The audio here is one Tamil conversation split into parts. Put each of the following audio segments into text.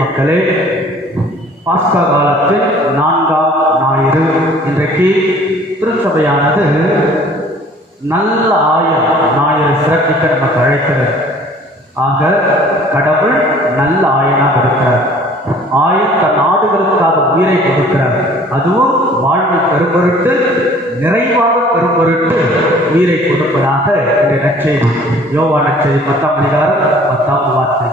மக்களே, பாஸ்கா காலத்தில் 4ஆம் ஞாயிறு. இன்றைக்கு திருச்சபையானது நல்ல ஞாயிறு சிறப்பிக்க நமக்கு அழைக்கிறது. ஆக கடவுள் நல்ல ஆயனாக இருக்கிறார். தன் நாடுகளுக்காக உயிரை கொடுக்கிறார். அதுவும் வாழ்வை பெரும்பொருட்டு, நிறைவாக பெரும்பொருட்டு உயிரை கொடுப்பதாக இந்த நற்செய்தி, யோவான் நற்செய்தி 10ஆம் அதிகாரம் 10ஆம் வார்த்தை.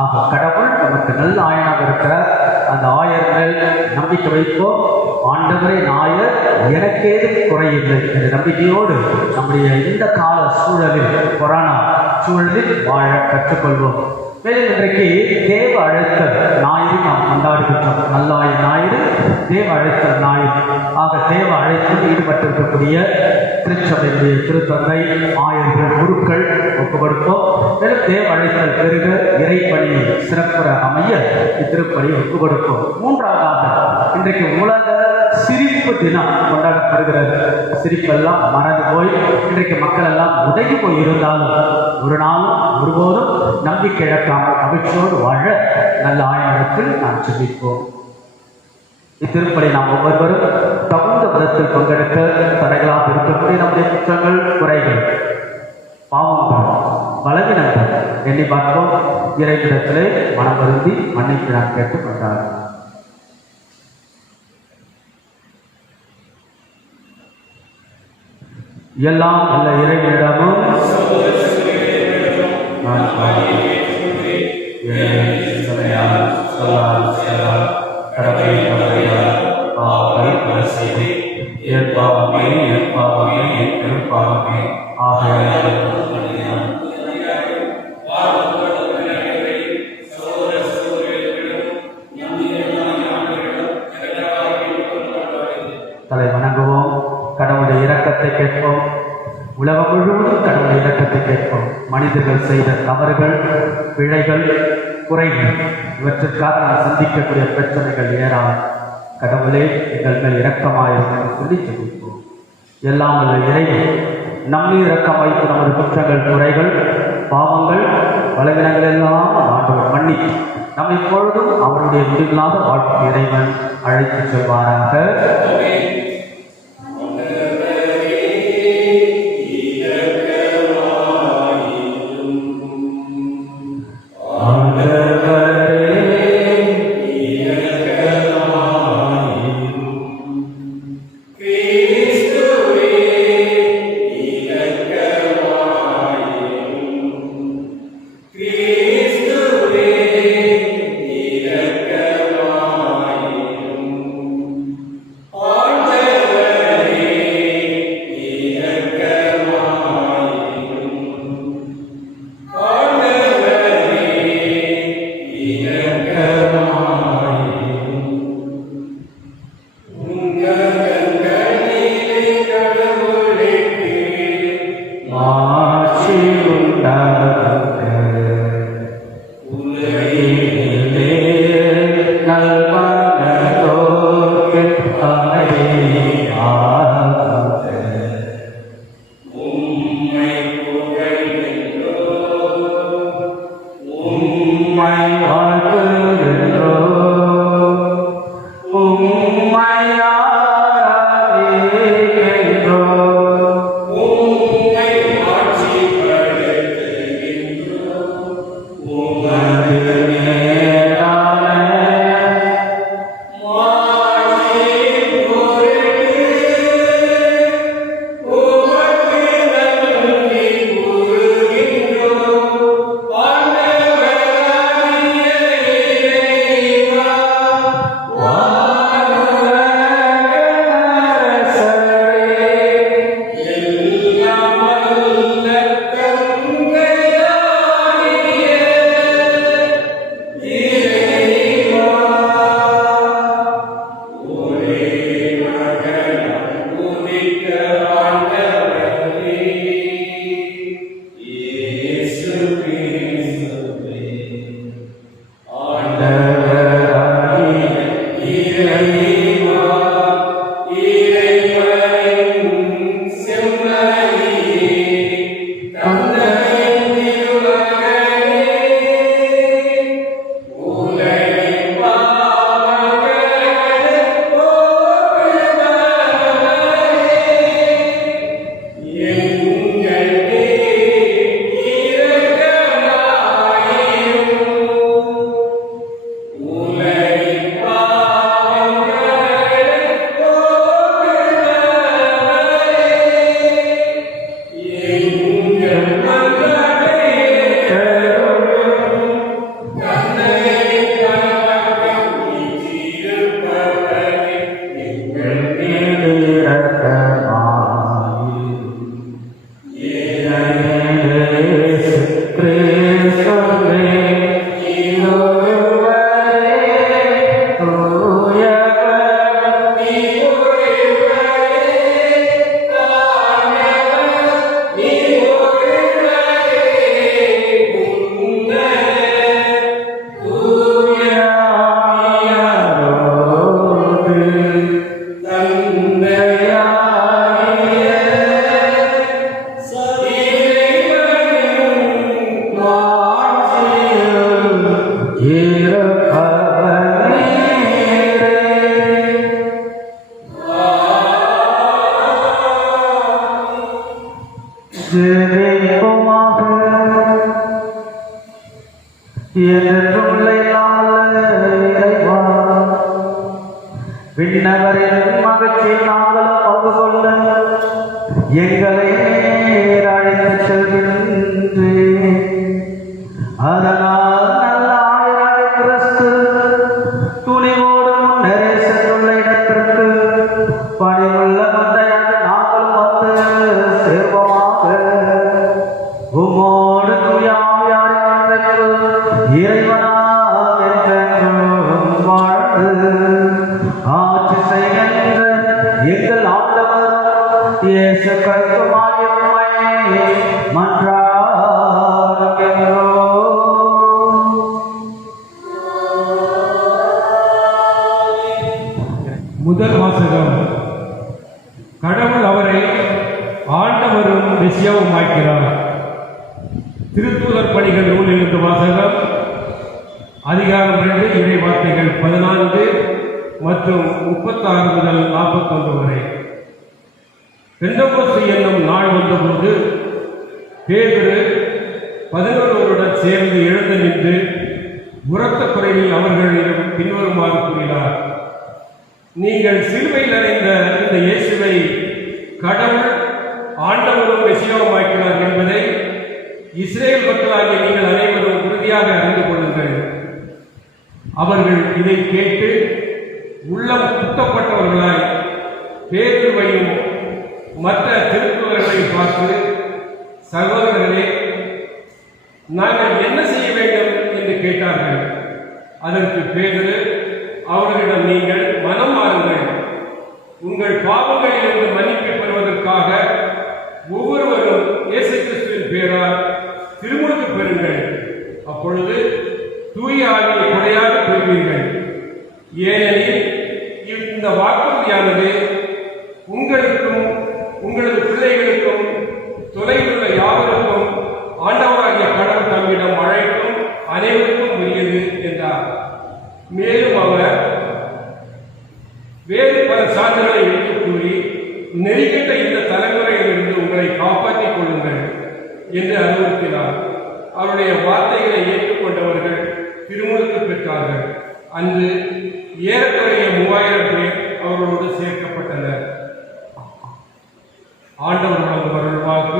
ஆக கடவுள் நமக்கு நல்ல ஆயனாக இருக்கிறார். அந்த ஆயர்கள் நம்பிக்கை வைப்போம். ஆண்டவரே நாயர், எனக்கேதும் குறையில்லை என்ற நம்பிக்கையோடு நம்முடைய இந்த கால சூழலில், கொரோனா சூழலில் வாழ கற்றுக்கொள்வோம். மேலும் இன்றைக்கு தேவ அழைத்தல் ஞாயிறு நாம் கொண்டாடுகின்றோம். நல்லாய ஞாயிறு, தேவ அழைத்தல் ஞாயிறு. ஆக தேவ அழைத்தல் ஈடுபட்டிருக்கக்கூடிய திருச்சபையுடைய திருத்தந்தை, ஆயர்கள், குருக்கள் ஒப்புக்கொடுப்போம். மேலும் தேவ அழைத்தல் பெருக, இறைப்பணி சிறப்புற அமைய இத்திருப்பணி ஒப்புக்கொடுப்போம். மூன்றாவதாக இன்றைக்கு உலக சிரிப்பு தினம் கொண்டாடப்படுகிறது. சிரிப்பெல்லாம் மறந்து போய் இன்றைக்கு மக்கள் எல்லாம் உதவி போய் இருந்தாலும் ஒரு நாளும் ஒருபோதும் நம்பிக்கை இழக்காமல் மகிழ்ச்சியோடு வாழ நல்ல ஆயனத்தில் நாம் சிந்திப்போம். இத்திருப்பலை நாம் ஒவ்வொருவரும் தகுந்த விதத்தில் பங்கெடுக்க தடைகளாக இருக்கக்கூடிய நம்முடைய குற்றங்கள், குறைகள், பாவங்கள், பலவீனங்கள் எண்ணி பார்ப்போம். இறைவிடத்திலே மனம் வருந்தி மன்னிப்பு நாம் கேட்டுக்கொண்டார். எல்லாம் அல்ல இறைவனிடமும் தலை வணங்குவோம். கடவுளுடைய இரக்கத்தை கேட்போம். உலகம் முழுவதும் கடவுளுடைய இரக்கத்தை கேட்போம். மனிதர்கள் செய்த தவறுகள், பிழைகள், குறைகள், இவற்றுக்காக நாம் சந்திக்கக்கூடிய பிரச்சனைகள் ஏராளம். கடவுளே, எங்கள் மேல் இரக்கமாயிருக்கும் சொல்லி சொல்லிப்போம். எல்லாம் உள்ள இறைவன் நம்மை இரக்கம் வைத்து நமது குற்றங்கள், குறைகள், பாவங்கள், பலவீனங்கள் எல்லாம் ஆண்டவர் மன்னித்து நம்மை பொழுதும் அவருடைய முடிவில்லாத வாழ்க்கை இறைவன் அழைத்து செல்வாராக. Amen. என்றும் இல்லாமல் இறைவா, விண்ணவரின் மகிழ்ச்சி நாங்கள் பங்கு கொள்ள எங்களை அழைத்து செல்கின்றேன். அதனால் நல்ல ஆயராக கிறிஸ்து துணிவோடு முன்னரே சென்றுள்ள இடத்திற்கு பணிவுள்ள மந்தையாக நாங்கள் வந்து சேர்வோமாக. உம்மோடு தூயாவியாரின் அன்றைக்கு இறைவனாம் என்றென்றும் வாழ்ந்து ஆட்சி செய்கின்ற எங்கள் ஆண்டவர் இயேசு கிறிஸ்துவாகிய உம்மை மன்றாடுகின்றோம். முதல் வாசகம். கடவுள் அவரை ஆண்டவரும் மெசியாவுமாக்கிறார். திருத்தூதர் பணிகள் நூலிலிருந்து வாசகம். அதிகாரம் 2 இறை வார்த்தைகள் 14 மற்றும் 36 முதல் 41 வரை. பெந்தகோஸ்து என்னும் நாள் வந்தபோது பேதுரு 11 சேர்ந்து எழுந்து நின்று உரத்த குரலில் அவர்களிடம் பின்வருமாறு கூறினார்: நீங்கள் சிலுவையில் அறைந்த இந்த இயேசுவை கடவுள் ஆண்டவரும் மெசியாவுமாக்கிறார் என்பதை இஸ்ரேல் மக்களாகிய நீங்கள் அனைவரும் உறுதியாக அறிந்து கொள்ளுங்கள். அவர்கள் இதை கேட்டு உள்ளம் குத்தப்பட்டவர்களாய் பேதுருவையும் மற்ற திருத்தூதர்களையும் பார்த்து, சகோதரர்களே, நாங்கள் என்ன செய்ய வேண்டும் என்று கேட்டார்கள். அதற்கு பேதுரு அவர்களிடம், நீங்கள் மனம் மாறுங்கள், உங்கள் பாவங்களிலிருந்து மன்னிப்பு பெறுவதற்காக ஒவ்வொருவரும் இயேசு கிறிஸ்துவின் பேரால் திருமுழுக்கு பெறுங்கள். அப்பொழுது தூய ஆவியை கொடையாக பெறுவீர்கள். ஏனெனில் இந்த வாக்குறுதியானது உங்களுக்கும் உங்களது பிள்ளைகளுக்கும் தொலைவுள்ள யாவருக்கும் ஆண்டவராகிய கடவுள் தம்மிடம் அழைக்கும் அனைவருக்கும் உரியது என்றார். மேலும் அவர் வேறு பல சான்றுகளை எடுத்து கூறி, நெறிகட்ட இந்த தலைமுறையிலிருந்து உங்களை காப்பாற்றிக் கொள்ளுங்கள் என்று அறிவுறுத்தினார். அவருடைய வார்த்தைகளை ஏற்றுக்கொண்டவர்கள் திருமுழுக்கு பெற்றார்கள். அன்று ஏறக்குறைய 3000 பேர் அவர்களோடு சேர்க்கப்பட்டனர். ஆண்டவர் வழங்கும் அருள் வாக்கு.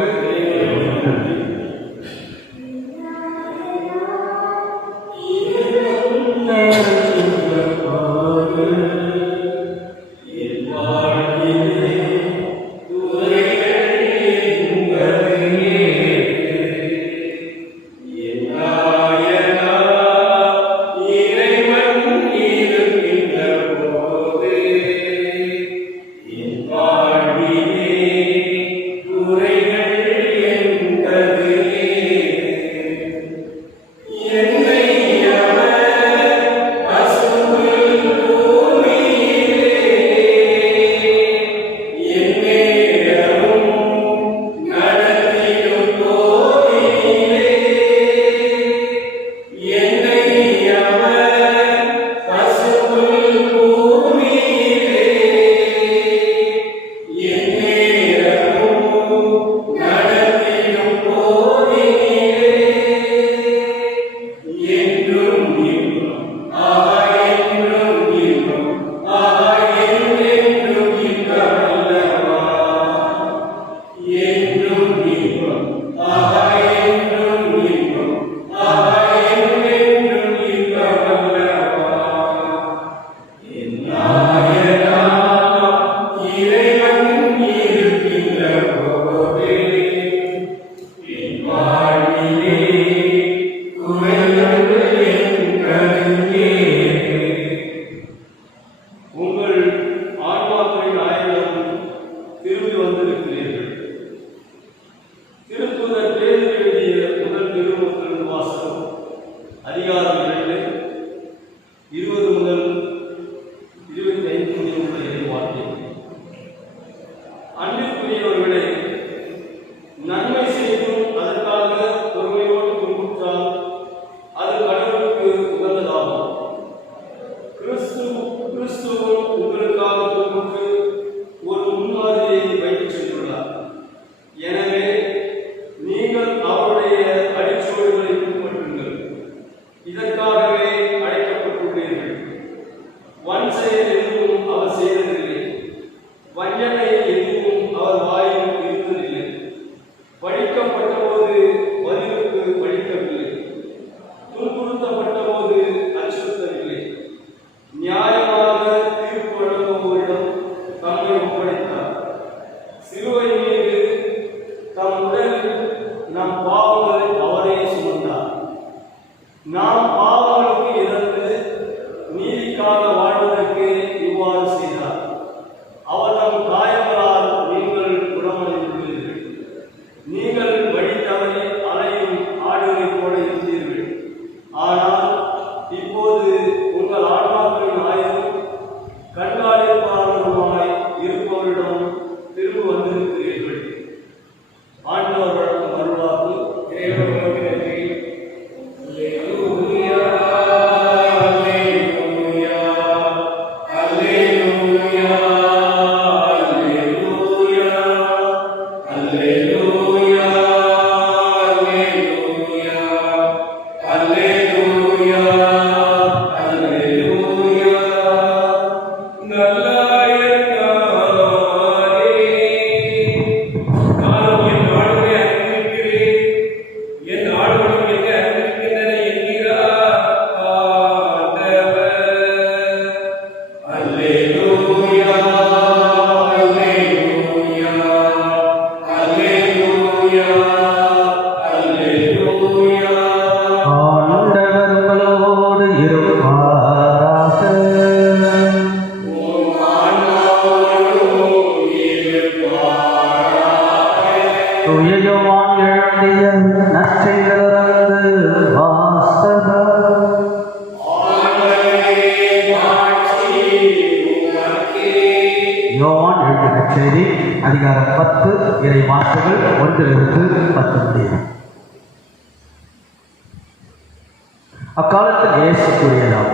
நன்மை செய்தும் அதற்காக பொறுமையோடு துன்புற்றால் அது நாம் பாவங்களுக்கு இறந்து நீதிக்காக வாழ்வதற்கு இவ்வாறு செய்தார். அவர்தம் காயங்களால் நீங்கள் குணமடைந்துள்ளீர்கள். நீங்கள் வழி தவறி அலையும் ஆடுகளைப் போல இருந்தீர்கள். ஆனால் இப்போது உங்கள் ஆன்மாக்களின் ஆயுதம் கண்காணிப்பாளருமாய் இருப்பவரிடம் திரும்ப வந்திருக்கிறீர்கள். ஆண்டவர் வழங்கும் அருள்வாக்கு. இறைவனுக்கு நன்றி. அல்லேலூயா, அல்லேலூயா, அல்லேலூயா, அல்லேலூயா, அல்லேலூயா, அல்லேலூயா, அல்லேலூயா, அல்லேலூயா. ஆண்டவர் உங்களோடு இருப்பாராக. தூய யோவான் எழுதிய நற்செய்தியிலிருந்து வாசகம். யோவான் எழுதிய நற்செய்தி அதிகாரம் 10 இறை வார்த்தைகள் 1-10 முடியும். அக்காலத்தில் இயேசு கூறியதாம்,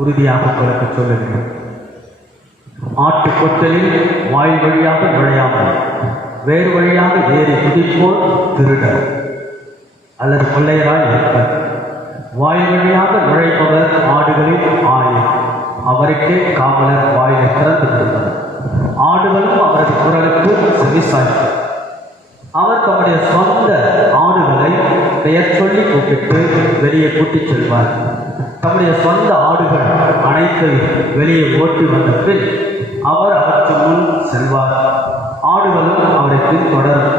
உறுதியாக உங்களுக்கு சொல்லுகிறேன், ஆட்டு கொட்டலில் வாயில் வழியாக நுழையாமல் வேறு வழியாக ஏறி குதிப்போர் திருடர் அல்லது கொள்ளையராய் இருப்பர். வாயில் வழியாக நுழைப்பவர் ஆடுகளில் ஆயர், அவருக்கே காவலர் வாயிலை திறந்து விடுவார். ஆடுகளும் அவரது குரலுக்கு செவிசாய்க்கும். அவர் தம்முடைய சொந்த ஆடுகளை பெயர் சொல்லி கூப்பிட்டு வெளியே கூட்டிச் செல்வார். தம்முடைய சொந்த ஆடுகள் அனைத்தையும் வெளியே ஓட்டி வந்த பின் அவர் அவற்று முன் செல்வார். ஆடுகளும் அவரை பின்தொடரும்,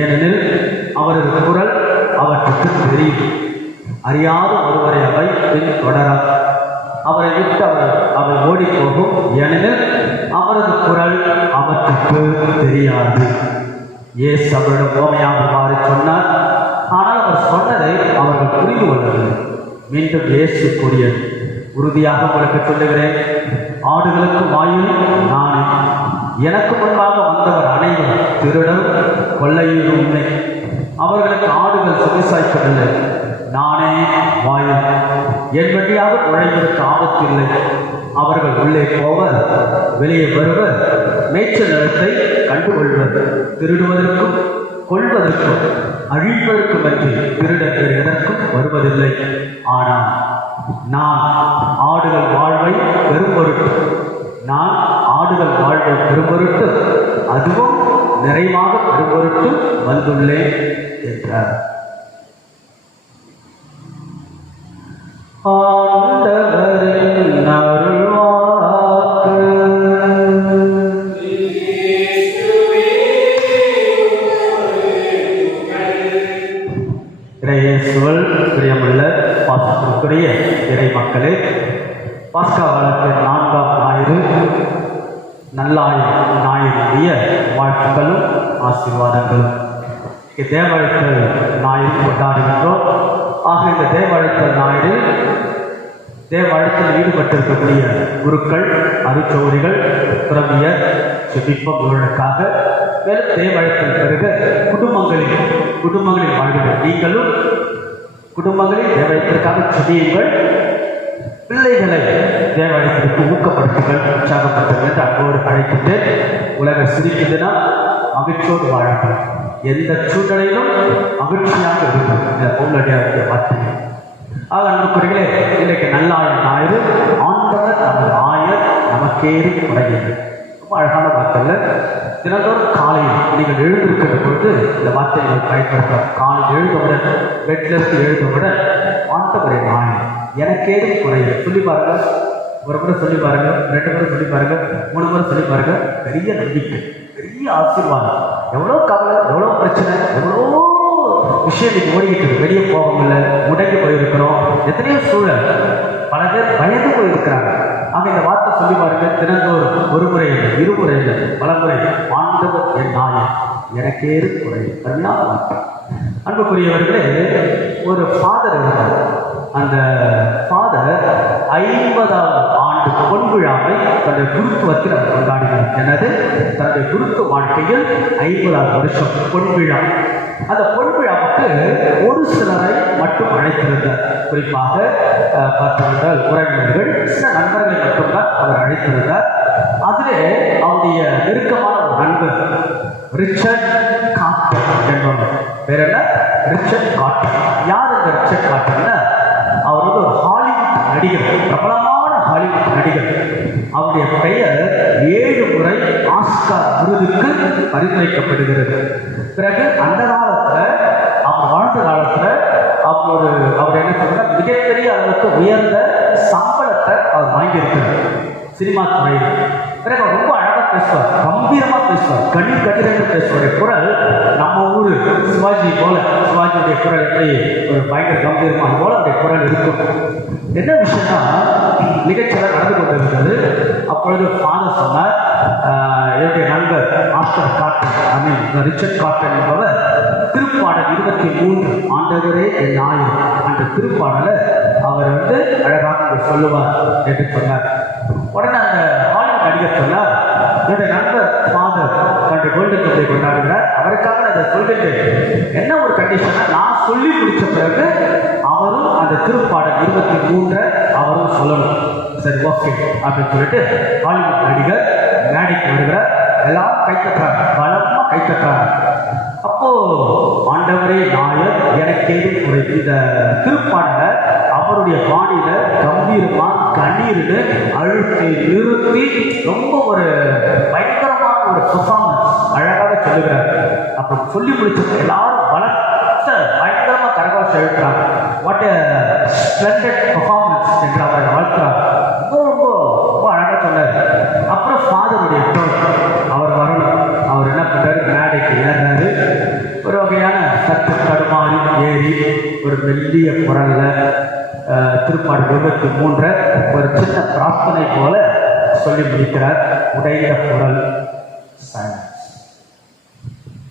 ஏனெனில் அவரது குரல் அவற்றுக்கு தெரியும். அறியாத ஒருவரை அவை பின்தொடரார். அவரை விட்டு அவை ஓடிப்போகும், ஏனெனில் அவரது குரல் அவற்றுக்கு தெரியாது. இயேசு அவரிடம் உவமையாக மாறி சொன்னார், ஆனால் அவர் சொன்னதை அவர்கள் புரிந்து கொள்ளவில்லை. மீண்டும் இயேசு கூறியது, உறுதியாக உங்களுக்கு சொல்லுகிறேன், ஆடுகளுக்கு வாயில் நானே. எனக்கு முன்பாக வந்தவர் அனைவரும் திருடரும் கொள்ளையும் உண்மை. அவர்களுக்கு ஆடுகள் செவிசாய்க்கவில்லை. நானே வாயில். என் வழியாக நுழைவதற்கு ஆபத்தில்லை. அவர்கள் உள்ளே போவர், வெளியே வருவர், மேய்ச்சல் நிலத்தை கண்டுகொள்வர். திருடுவதற்கும் கொள்வதற்கும் அழிப்பதற்கும் அன்றி திருடன் வேறு எதற்கும் வருவதில்லை. ஆனால் நான் ஆடுகள் வாழ்வை பெரும்பொருட்டு அதுவும் நிறைவாக பெரும்பொருட்டு வந்துள்ளேன் என்றார். ஆண்டவரின் அருள்வாக்கு. இறையேசுவில் பிரியமுள்ள பாசத்திற்குரிய இறை மக்களே, பாஸ்கா காலத்தின் 4ஆம் ஞாயிறு ஞாயிறுடைய வாழ்த்துக்களும் ஆசீர்வாதங்களும். தேவழித்தல் ஞாயிறு கொண்டாடுகின்றோம். ஆக இந்த தேவழித்தல் ஞாயிறில் தேவழித்தல் ஈடுபட்டிருக்கக்கூடிய குருக்கள், அருச்சௌரிகள், துறவியர் செபிப்போம் இவர்களுக்காக. மேலும் தேவழித்தல் பிறகு குடும்பங்களில் வாழ்கிற நீங்களும் குடும்பங்களில் தேவழித்தலுக்காக செபியுங்கள். பிள்ளைகளை தேவழித்தலுக்கு ஊக்கப்படுத்துங்கள், உற்சாகப்படுத்துங்கள் என்று அன்போடு அழைக்கிட்டு உலக சிரிக்குதுன்னா மகிழ்ச்சியோடு வாழங்கள். எந்த சூழ்நிலையிலும் மகிழ்ச்சியாக இருக்கும். இந்த பவுலடியாருடைய வார்த்தை. ஆக அன்புக்குரியர்களே, இன்றைக்கு நல்லாயர் ஞாயிறு. ஆண்டவர் நமது ஆயர் நமக்கேறி குறைகிறது. ரொம்ப அழகான வார்த்தைகள். தினந்தோறும் காலையில் நீங்கள் எழுந்திருக்கிற பொழுது இந்த வார்த்தையை பயன்படுத்தலாம். காலையில் எழுந்தவுடன், பெட்லிருந்து எழுந்தவுடன், ஆண்டவரின் ஆயர் எனக்கேறி குறையுது சொல்லி பாருங்க. ஒரு முறை சொல்லி பாருங்க, 2 முறை சொல்லி பாருங்க, 3 முறை சொல்லி பாருங்க. பெரிய நம்பிக்கை, பெரிய ஆசீர்வாதம். எவ்வளோ கவலை, எவ்வளோ பிரச்சனை, எவ்வளோ விஷயம் நீங்கள் ஓடிக்கிட்டு வெளியே போக முடியல, முடங்கி போயிருக்கிறோம். பாருங்க, தினந்தோறும் ஒரு முறை இல்லை, இருமுறை இல்லை, பலமுறை ஆண்டவர் என் நாயன் எனக்கேறு குறை. அருமையான வார்த்தை. அன்புக்குரியவர்களே, ஒரு ஃபாதர் இருந்தார். அந்த ஃபாதர் 50வது ஆண்டு பொன்விழாவை தன்னுடைய குருத்துவத்தில் அவர் கொண்டாடினார். எனது தன்னுடைய குருத்துவ வாழ்க்கையில் 50வது வருஷம் பொன்விழா. அந்த பொன்விழாவுக்கு ஒரு சிலரை மட்டும் அழைத்திருந்தார். குறிப்பாக பார்த்தவர்கள் உறவினர்கள், சில நண்பர்களை மட்டும்தான் அவர் அழைத்திருந்தார். அதிலே அவருடைய நெருக்கமான ஒரு நண்பர் ரிச்சர்ட் காட்டன் என்பவர். பேர் என்ன? Richard cotton. யார் இந்த ரிச்சர்ட் காட்டன்னா, அவர் வந்து ஒரு ஹாலிவுட் நடிகர், பிரபலமான ஹாலிவுட் நடிகர். அவருடைய பெயர் 7 முறை ஆஸ்கார் விருதுக்கு பரிந்துரைக்கப்படுகிறது. பிறகு அந்த காலத்துல, அவர் வாழ்ந்த காலத்துல அவர் என்ன சொல்ற, மிகப்பெரிய அளவுக்கு உயர்ந்த சம்பளத்தை அவர் வாங்கியிருக்கிறார் சினிமா துறையில். பிறகு அவர் ரொம்ப அழகாக பேசுவார், கம்பீரமா பேசுவார், கடிதம் பேசுவாருடைய குரல் நம்ம ஊர் சிவாஜி போல, சிவாஜியுடைய குரல் எப்படி ஒரு பயங்கர கம்பீரமா போல அவருடைய குரல் இருக்கும். என்ன விஷயம்னா, நிகழ்ச்சியெல்லாம் நடந்து கொண்டிருந்தது. அப்பொழுது ஃபாதர் சொன்னார், என்னுடைய நண்பர் ஆஸ்கர் காட்டன், ரிச்சர்ட் காட்டன் என்பவர் திருப்பாடல் 23 ஆண்டவரே என் நாயன் அந்த திருப்பாடலை அவர் வந்து அழகாக சொல்லுவார் என்று சொன்னார். உடனே அந்த ஹாலிவுட் நடிகர் சொன்னார், என்னுடைய நண்பர் ஃபாதர் தன்னுடைய கோல்டன் கப்பை கொண்டாடுகிறார், அவருக்காக நான் இதை சொல்லிட்டேன். என்ன ஒரு கண்டிஷனா, நான் சொல்லி முடிச்ச பிறகு அவரும் அந்த திருப்பாடல் 23 அவரும் சொல்லணும். சரி, ஓகே அப்படின்னு சொல்லிட்டு ஹாலிவுட் நடிகர் மேடைக்கு வருகிறார். எல்லாரும் கைத்தட்டுறாங்க, பலமா கைத்தட்டுறாங்க. அப்போ ஆண்டவரே நாயர் எனக்கேது குறை இந்த திருப்பாடலை அவருடைய பாணியில கம்பீரமா கண்ணீர்னு அழுத்தி நிறுத்தி ரொம்ப ஒரு பயங்கரமான ஒரு பெர்ஃபார்மன்ஸ் அழகாக சொல்லுகிறார். அப்புறம் சொல்லி முடிச்சு எல்லாரும் பலத்த பயங்கரமா கரகோஷம் எழுப்புறாங்க. வாட் எ ஸ்ப்ளெண்டட் பெர்ஃபார்மன்ஸ் என்று அவரை வாழ்த்துறாங்க. ரொம்ப ரொம்ப ரொம்ப அழகாக சொன்னார். அப்புறம் ஃபாதருடைய அவர் வரணும். அவர் என்ன பண்றாரு, மேடைக்கு ஏறாரு. ஒரு வகையான சற்று தடுமாறி ஏறி ஒரு மெல்லிய குரல்ல திருப்பாடல் 23 ஒரு சின்ன பிரார்த்தனை போல சொல்லி முடிக்கிறார். உடைந்த குரல்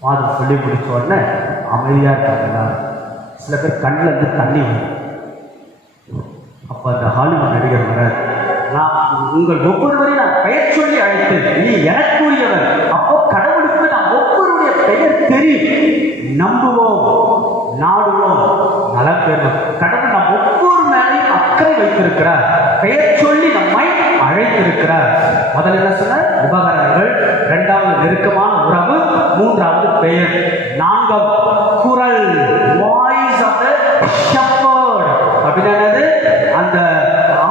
ஃபாதர் சொல்லி முடிச்ச உடனே அமைதியா இருக்காங்க. சில பேர் கண்ணில் இருந்து தண்ணி வரும். அப்ப அந்த ஹாலிவுட் நடிகர் வர, நான் உங்கள் ஒவ்வொருவரையும் நான் பெயர் சொல்லி அழைத்தேன், நீ எனக்குரியவர். அப்போ கடவுளுக்கு நான் ஒவ்வொருடைய பெயர் தெரியும். நம்புவோம், நாடுவோம், நலம் பெறுவோம். கடவுள் நாம் ஒவ்வொரு மேலையும் அக்கறை வைத்திருக்கிறார், பெயர் சொல்லி நம்மை அழைத்திருக்கிறார். முதல்ல என்ன சொன்ன, உபகரணங்கள், 2வது நெருக்கமான உறவு, 3வது பெயர், 4வது குரல், வாய்ஸ் ஆஃப் தி ஷெப்பர்ட். அப்படின்னா அந்த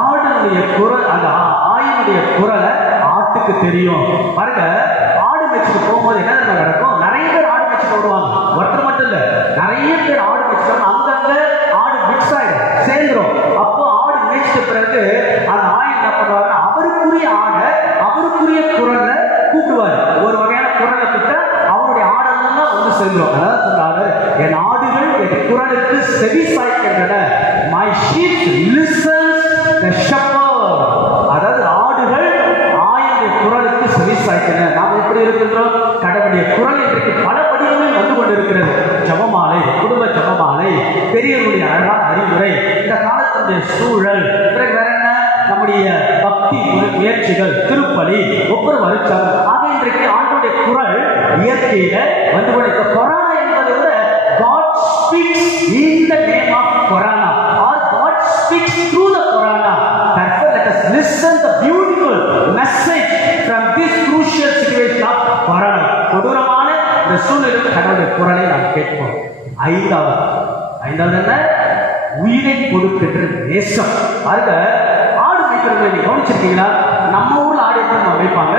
ஆடுடைய குரல், அந்த ஆயினுடைய குரலை ஆட்டுக்கு தெரியும். பாருங்க, ஆடு மேய்ச்சிட்டு போகும்போது என்ன நடக்கும், நிறைய பேர் ஆடு மேய்ச்சிட்டு ஓடுவாங்க. ஒருத்தர் மட்டும் இல்ல, நிறைய பேர் ஆடு மேய்ச்சிட்டு அங்கங்க ஆடு மிக்ஸ் ஆயிடும், சேர்ந்துடும். அப்போ ஆடு மேய்ச்சிட்ட பிறகு அந்த ஆய் என்ன பண்ணுவாங்க, அவருக்குரிய ஆடை அவருக்குரிய குரலை கூப்பிடுவார். ஒரு வகையான குரலை கூப்பிட்டு அவருடைய ஆடெல்லாம் வந்து சேர்ந்துடும். அதாவது சொல்றாரு, என் ஆடுகள் என் குரலுக்கு செவி சாய்க்கின்றன. My sheep listens the shepherd. அதாவது ஆடுகள் ஆயுடைய குரலுக்கு செவி சாய்க்கின்றன. நாம் எப்படி இருக்கின்றோம், கடவுளுடைய குரல் இன்றைக்கு பல வடிவங்களில் வந்து கொண்டிருக்கிறது. ஜபமாலை, குடும்ப ஜபமாலை, பெரியவருடைய அழகான அறிவுரை, இந்த காலத்துடைய சூழல், பிறகு வேற என்ன, நம்முடைய பக்தி முயற்சிகள், திருப்பலி, ஒவ்வொரு வருஷம் ஆக இன்றைக்கு ஆண்டுடைய குரல் இயற்கையில வந்து கொண்டிருக்க. கொரோனா என்பதை விட God speaks in the name of Corona, or God speaks through the Corona. Therefore, let us listen the beautiful message from this crucial situation of Corona. கொடூரமான இந்த சூழ்நிலையில் கடவுளுடைய குரலை நாம் கேட்போம். 5வது என்ன, உயிரை கொடுக்கின்ற நேசம். பாருங்க, ஆடு மேய்க்கிறவங்களை நீங்க கவனிச்சிருக்கீங்களா? நம்ம ஊர்ல ஆடு எப்படி நம்ம மேய்ப்பாங்க,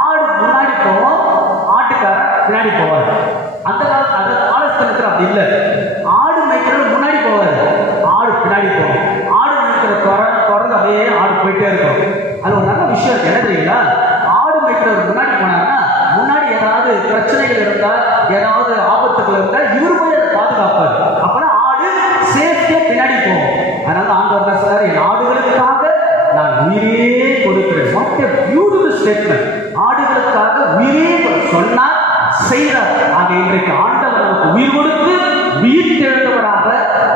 ஆடு முன்னாடி போவோம், ஆட்டுக்காரன் பின்னாடி போவார். அந்த காலத்துல அந்த காலத்துல அப்படி இல்லை. ஆடு மேய்க்கிறவர் முன்னாடி போவார், ஆடு பின்னாடி போவோம். ஆடு மேய்க்கிற தொடர்ந்து அப்படியே ஆடு போயிட்டே இருக்கும். அது ஒரு நல்ல விஷயம் என்ன தெரியுங்களா, ஆடு மேய்க்கிறவர் முன்னாடி போனாங்கன்னா முன்னாடி ஏதாவது பிரச்சனைகள் இருந்தா, ஏதாவது ஆபத்துகள் இருந்தா இவரு போய் அதை பாதுகாப்பார். அப்பனா ஆடு சேஃப்டியா பின்னாடி போகும். அதனால ஆண்டவர் என்ன சொல்றாரு, என் ஆடுகளுக்காக நான் உயிரே கொடுக்கிறேன். What a beautiful statement. ஆடுகளுக்காக உயிரே சொன்னார், செய்தார். ஆக இன்றைக்கு ஆண்டவர் நமக்கு உயிர் கொடுத்து உயிர் தெழுந்தவராக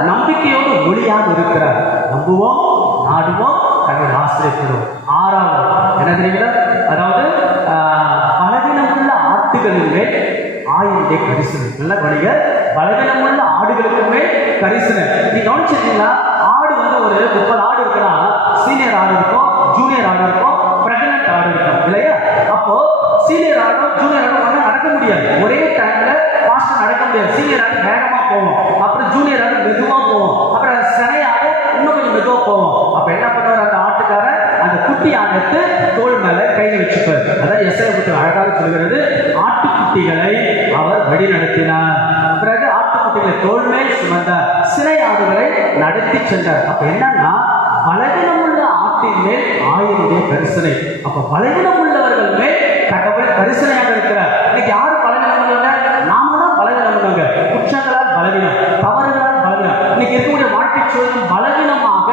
நம்பிக்கையோடு ஒளியாக இருக்கிறார். நம்புவோம், நாடுவோம், தங்களை ஆசிரியப்படுவோம். ஆறாவது என்ன தெரியுங்களா? அதாவது பலவீனமுள்ள ஆட்டுகளின் மேல் ஆயினுடைய கரிசனை. நல்லா கவனிங்க, பலவீனமுள்ள ஆடுகளுக்கு மேல் கரிசனை. நீ கவனிச்சிருக்கீங்களா? ஆடு வந்து ஒரு 30 ஆடு இருக்குன்னா சீனியர் ஆடு இருக்கும், ஜூனியர் ஆடு இருக்கும், பிரெக்னன்ட் ஆடு இருக்கும் இல்லையா? அப்போ சீனியர் ஆடும் ஜூனியர் ஆடும் ஒண்ணு நடக்க முடியாது, ஒரே டைம்ல ஃபாஸ்டா நடக்க முடியாது. சீனியர் ஆடு வேகமா போகும், அப்புறம் ஜூனியர் ஆடு மெதுவா போகும், அப்புறம் சினை ஆடு இன்னும் கொஞ்சம் மெதுவா போகும். அப்ப என்ன பண்ணுவார் அந்த ஆட்டுக்காரன்? அந்த குட்டி ஆடுக்கு தோல் மேல கையை வச்சுப்பார். அதான் எஸ்ஐ புத்தகம் அழகாக சொல்கிறது, ஆட்டுக்குட்டிகளை அவர் வழி நடத்தினார். பிறகு ஆட்டுக்குட்டிகளை தோல் மேல் சுமந்தார், சினை ஆடுகளை நடத்தி சென்றார். அப்ப என்னன்னா பலவீனமுள்ள ஆட்டின் மேல் ஆயினுடைய கரிசனை. அப்ப பலவீனம் உள்ளவர்கள் மேல் கடவுள் கரிசனையாக இருக்கிறார். இன்னைக்கு யாரு பலவீனம் உள்ளவங்க? நாம தான் பலவீனம் உள்ளவங்க. குற்றங்களால் பலவீனம், தவறுகளால் பலவீனம். இன்னைக்கு இருக்கக்கூடிய வாழ்க்கை சூழலும் பலவீனமாக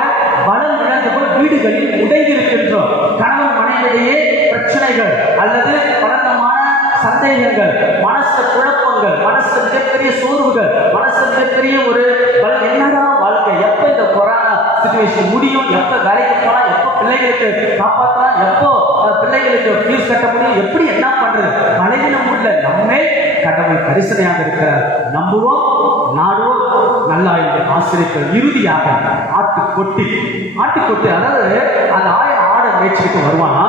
பலம் இழந்து போய் வீடுகளில் உடைந்திருக்கின்றோம். கணவன் மனைவியிடையே பிரச்சனைகள் அல்லது பலவிதமான சந்தேகங்கள், மனசு குழப்பங்கள், மனசு மிகப்பெரிய சோர்வுகள், மனசு மிகப்பெரிய ஒரு என்னடா வாழ்க்கை, எப்ப இந்த கொரோனா சிச்சுவேஷன் முடியும், எப்ப வேலைக்கு போலாம், எப்ப பிள்ளைகளுக்கு காப்பாற்றலாம், எப்போ பிள்ளைகளுக்கு ஃபீஸ் கட்ட முடியும், எப்படி என்ன பண்றது? பலவீனம் உள்ள நம்மை கடவுள் கரிசனையாக இருக்கிறார். நம்புவோம், நாடுவோம், நல்லா ஆசிரியர்கள். இறுதியாக ஆட்டுக்கொட்டி. ஆட்டுக்கொட்டி அதாவது அந்த 1000 ஆடை மேய்ச்சிட்டு வருவானா,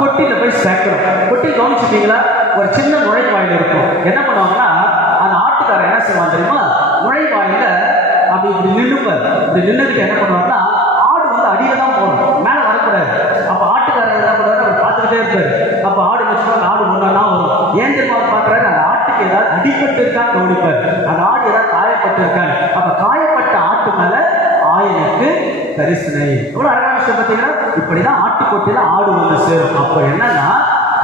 கொட்டியில போய் சேர்க்கிறோம். கொட்டி கவனிச்சுட்டீங்களா? ஒரு சின்ன நுழைவாயில் இருக்கும். என்ன பண்ணுவாங்கன்னா அந்த ஆட்டுக்காரர் என்ன செய்வான் தெரியுமா? நுழைவாயில அப்படி இப்படி நின்றுப்பார். இப்படி நின்றுட்டு என்ன பண்ணுவாருன்னா ஆடு வந்து அடியில தான் போகணும், மேல வரக்கூடாது. அப்ப ஆட்டுக்காரர் என்ன பண்ணுவாரு? அவர் பார்த்துக்கிட்டே இருப்பாரு. அப்ப ஆடு வச்சுக்கோ, ஆடு ஒன்னா வரும். ஏன் தெரியுமா பார்க்கறாரு? அந்த ஆட்டுக்கு ஏதாவது அடிபட்டு இருக்கான்னு கவனிப்பார். அந்த ஆடு ஏதாவது காயப்பட்டு இருக்காரு. அப்ப காயப்பட்ட ஆட்டு மேல ஆயனுக்கு கரிசனை. எவ்வளவு அழகான விஷயம் பார்த்தீங்கன்னா, இப்படிதான் ஆட்டுக்கொட்டில ஆடு வந்து சேரும். அப்ப என்னன்னா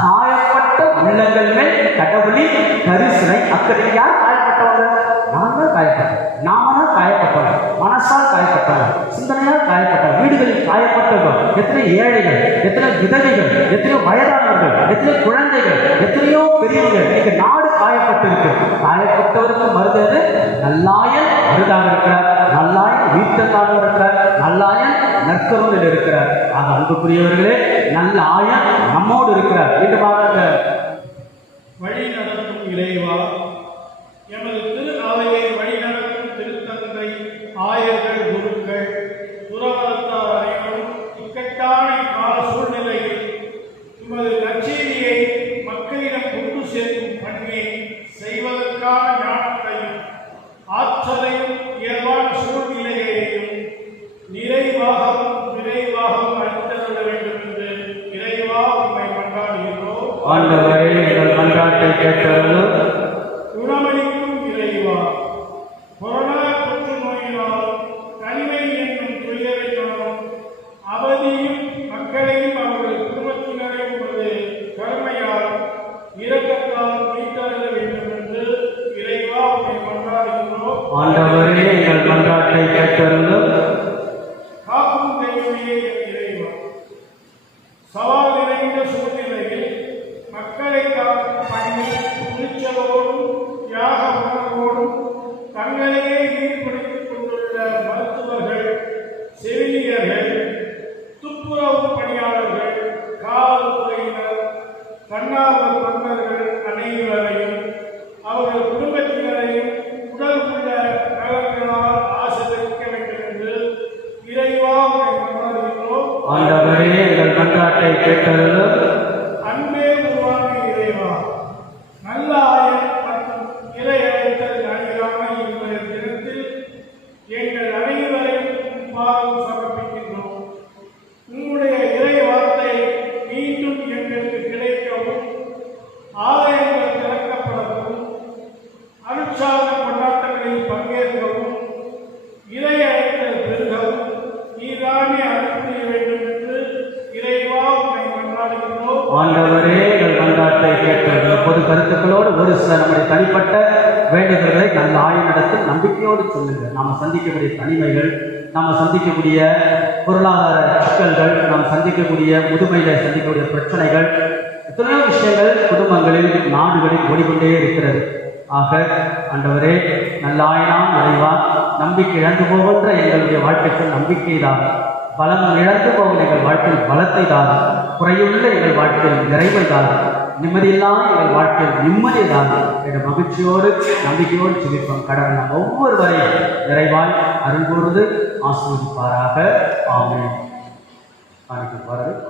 காயப்பட்ட உள்ளங்கள் மேல் கடவுளின் கரிசனை. அக்கறை. யார் காயப்பட்டவங்க? நான் தான் காயப்பட்டேன், நாம தான் காயப்பட்டவங்க, மனசால் காயப்பட்டவங்க, சிந்தனையால் காயப்பட்டவங்க, வீடுகளில் காயப்பட்டவர்கள், எத்தனை ஏழைகள், எத்தனை விதவைகள், எத்தனையோ வயதானவர்கள், எத்தனை குழந்தைகள், எத்தனையோ பெரியவர்கள். இன்னைக்கு நாடு காயப்பட்டிருக்கு. காயப்பட்டவருக்கு மருந்தது நல்லாயன் மருந்தாக இருக்கிறார், நல்லாயன் வீட்டக்காக இருக்கிறார், நல்லாயன் நற்கருணையில் இருக்கிறார். ஆக அன்புக்குரியவர்களே, நல்ல ஆயன் நம்மோடு இருக்கிறார். மீண்டுமாக வழி நடத்தும் இறைவா, எமது திரு அவையை வழிநடத்தும் திருத்தந்தை, ஆயர்கள், குருக்கள், துறவரத்தார் அனைவரும் இக்கட்டான கால சூழ்நிலையில் உமது நற்செய்தியை மக்களிடம் கொண்டு சேர்க்கும் பணியை செய்வதற்கான ஞானத்தையும் ஆற்றலையும் இயல்பான சூழ்நிலையையும் நிறைவாகவும் அளித்தருள வேண்டும் என்று இறைவா உம்மை மன்றாடுகிறோம். ஆண்டவரே, எங்கள் மன்றாட்டை கேட்டருளும். குணமளிக்கும் இறைவா, கொரோனா தொற்று நோயினாலும் தனிமை என்னும் துயரினாலும் அவதியும் மக்களையும் அவர்கள் குடும்பத்தினரையும் உமது கருமையால் இரக்கத்தால் மீட்டருள வேண்டும் என்று இறைவா உம்மை மன்றாடுகிறோம். ஆண்டவரே, எங்கள் மன்றாட்டை கேட்டருளும். காக்கும் தெய்வமே இறைவா, சவால் நிறைந்த சூழ்நிலையில் மக்களை காக்கும் பணியில் துணிச்சலோடும் தியாக உணர்வோடும் தங்களையே ஈடுபடுத்திக் கொண்டுள்ள மருத்துவர்கள், செவிலியர்கள், துப்புரவு பணியாளர்கள், காவல்துறையினர், தன்னார்வ தொண்டர்கள் அனைவரையும் அவர்கள் குடும்பத்தினரையும் உடல் உள்ள நலன்களால் ஆசீர்வதிக்க வேண்டும் என்று இறைவா உம்மை மன்றாடுகிறோம். ஆண்டவரே, எங்கள் மன்றாட்டை கேட்டருளும். அன்பே உருவான இறைவா, நல்ல ஆயன் மற்றும் இறை அழைத்தல் அணிகளான இன்றைய தினத்தில் எங்கள் அனைவரையும் பாகம் சமர்ப்பிக்கின்றோம். உங்களுடைய இறை வார்த்தை மீண்டும் எங்களுக்கு கிடைக்கவும், ஆலயங்கள் திறக்கப்படவும், அருட்சாதன கொண்டாட்டங்களில் பங்கேற்கவும், இறை அழைத்தல் பெருகவும் நீதானே அனுப்பிய வேண்டும் என்று இறைவா உம்மை மன்றாடுகிறோம். ஆண்டவரே, எங்கள் மன்றாட்டை கேட்டருளும். பொது கருத்துக்களோடு ஒரு சில நம்முடைய தனிப்பட்ட வேண்டுதல்களை நல்ல ஆயனிடத்தில் நம்பிக்கையோடு சொல்லுங்க. நாம சந்திக்கக்கூடிய தனிமைகள், நாம சந்திக்கக்கூடிய பொருளாதார சிக்கல்கள், நாம் சந்திக்கக்கூடிய முதுமையில் சந்திக்கக்கூடிய பிரச்சனைகள், எத்தனையோ விஷயங்கள் குடும்பங்களில் நாடுகளில் ஓடிக்கொண்டே இருக்கிறது. ஆக ஆண்டவரே, நல்லாயினாம் இறைவா, நம்பிக்கை இழந்து போகின்ற எங்களுடைய வாழ்க்கைக்கு நம்பிக்கை தான், பலம் இழந்து போகிற எங்கள் வாழ்க்கையில் பலத்தை தான், குறையுள்ள எங்கள் வாழ்க்கையில் நிறைவை தான், நிம்மதியில்லாத எங்கள் வாழ்க்கையில் நிம்மதி தான் என்ற மகிழ்ச்சியோடு நம்பிக்கையோடு சிரிப்போம். கடவுள் நாம் ஒவ்வொருவரையும் நிறைவாய் அருள் கூர்ந்து ஆசீர்வதிப்பாராக. ஆமென். பாருங்கள்.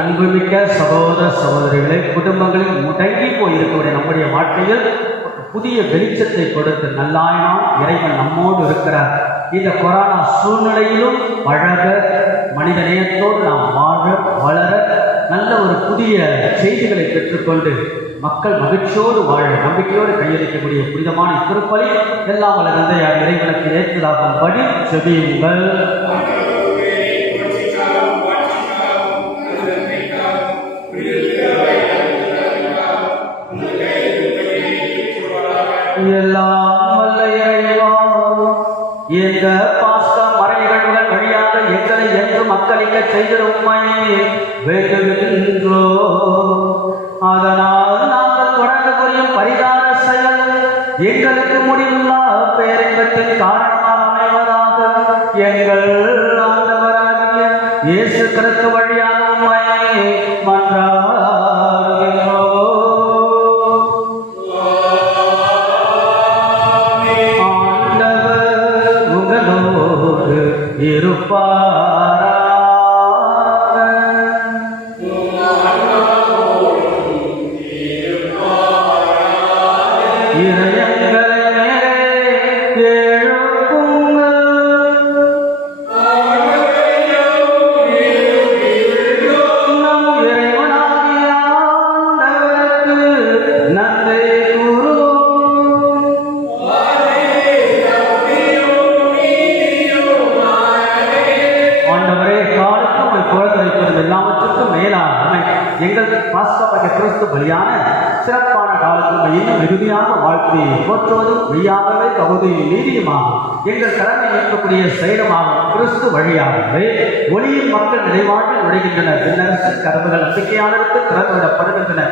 அன்புமிக்க சகோதர சகோதரிகளை, குடும்பங்களில் முடங்கி போயிருக்கக்கூடிய நம்முடைய வாழ்க்கையில் புதிய வெளிச்சத்தை கொடுத்து நல்லாயினாம் இறைவன் நம்மோடு இருக்கிறார். இந்த கொரோனா சூழ்நிலையிலும் பழக, மனித நேயத்தோடு நாம் வாழ வளர, நல்ல ஒரு புதிய செய்திகளை பெற்றுக்கொண்டு மக்கள் மகிழ்ச்சியோடு வாழ நம்பிக்கையோடு கையளிக்கக்கூடிய புனிதமான திருப்பலி எல்லாம் வளர்ந்த இறைவனுக்கு ஏற்றதாகும்படி செபியுங்கள். எல்லாம் வல்ல இறைவா, இந்த பாஸ்கா மறை நிகழ்வுகள் வழியாக எங்களை என்று மக்களிக்க செய்த உம்மை வேண்டுகின்றோம். அதனால் நாங்கள் தொடர்ந்து புரியும் பரிகார செயல் எங்களுக்கு முடிவில்லா பேரின்பத்தின் காரணமாக அமைவதாக. எங்கள் ஆண்டவராகிய இயேசு கிறிஸ்து வழியாக உம்மை மன்றாடுகின்றோம். எங்கள் பாஸ்கா பற்றிய கிறிஸ்து பலியான சிறப்பான காலத்தில் இன்னும் மிகுதியாக வாழ்த்தி போற்றுவதும் மெய்யாகவே தகுதியும் நீதியுமாகும். எங்கள் கடமை ஏற்கக்கூடிய செயலமாகும். கிறிஸ்து வழியாகவே ஒளியின் மக்கள் நிறைவாழ்வில் நுழைகின்றனர். விண்ணரசின் கதவுகள் நம்பிக்கையாளருக்கு திறந்துவிடப்படுகின்றன.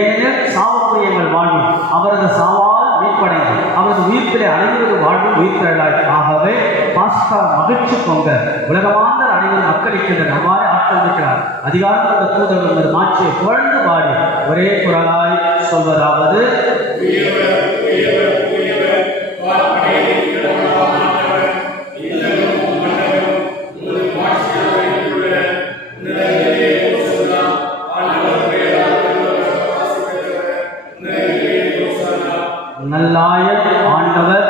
ஏனெனில் சாவுக்குரிய எங்கள் வாழ்வு அவரது சாவால் மீட்படைந்து அவரது உயிர்ப்பிலே அனைவரது வாழ்வும் உயிர்ப்பிழலாய். ஆகவே பாஸ்கா மகிழ்ச்சி பொங்க உலகமாந்த அனைவரும் மக்களிக்கின்றனர். அவ்வாறு ஆற்றல் இருக்கிறார். அதிகாரம் கொண்ட தூதர்கள் மாற்றியை புகழ்ந்து பாடி ஒரே குரலாய் சொல்வதாவது: நல்லாயன் ஆண்டவர்,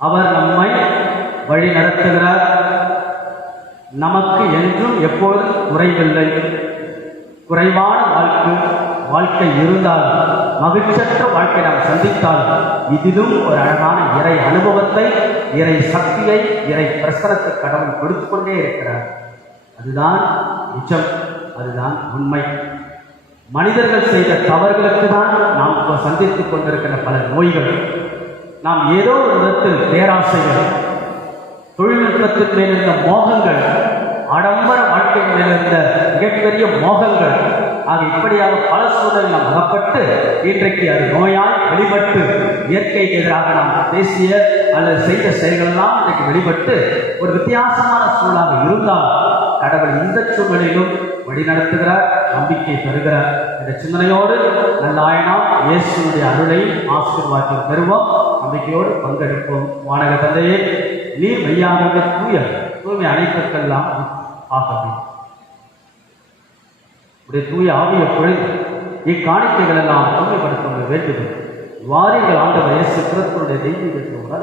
அவர் நம்மை வழி நடத்துகிறார். நமக்கு என்றும் எப்போதும் குறைவில்லை. குறைவான வாழ்க்கை இருந்தால், மகிழ்ச்சியற்ற வாழ்க்கை நாம் சந்தித்தால், இதிலும் ஒரு அழகான இறை அனுபவத்தை, இறை சக்தியை, இறை பிரசனத்தை கடவுள் கொடுத்து கொண்டே இருக்கிறார். அதுதான் நிஜம், அதுதான் உண்மை. மனிதர்கள் செய்த தவறுகளுக்கு தான் நாம் இப்போ சந்தித்துக் கொண்டிருக்கிற பல நோய்கள். நாம் ஏதோ ஒரு விதத்தில் பேராசைகள், தொழில்நுட்பத்தின் மேலிருந்த மோகங்கள், ஆடம்பர வாழ்க்கையின் மேலிருந்த மிகப்பெரிய மோகங்கள் இப்படியாக பல சூழல் நாம் அகப்பட்டு இன்றைக்கு அது நோயால் வெளிப்பட்டு இயற்கைக்கு எதிராக நாம் பேசிய அல்லது செய்த செயல்களெல்லாம் இன்றைக்கு வெளிப்பட்டு ஒரு வித்தியாசமான சூழலாக இருந்தால் கடவுள் இந்த சூழலிலும் வழிநடத்துகிறார், நம்பிக்கை தருகிறார். இந்த சிந்தனையோடு நல்லாயனாம் இயேசுடைய அருளை ஆசீர்வாதம் பெறுவோம். நம்பிக்கையோடு பங்கெடுப்போம். வானக தந்தையே, நீர் மெய்யாகவே தூய்மை அனைத்துக்கெல்லாம் ஆகவே உடைய தூய ஆவியை பொழுது இக்காணிக்கைகள் எல்லாம் தூய்மைப்படுத்த வேண்டுகிறது. வாரிகள் ஆண்டவர் இயேசு கிறிஸ்துவுடைய தெய்வீகத்தோடு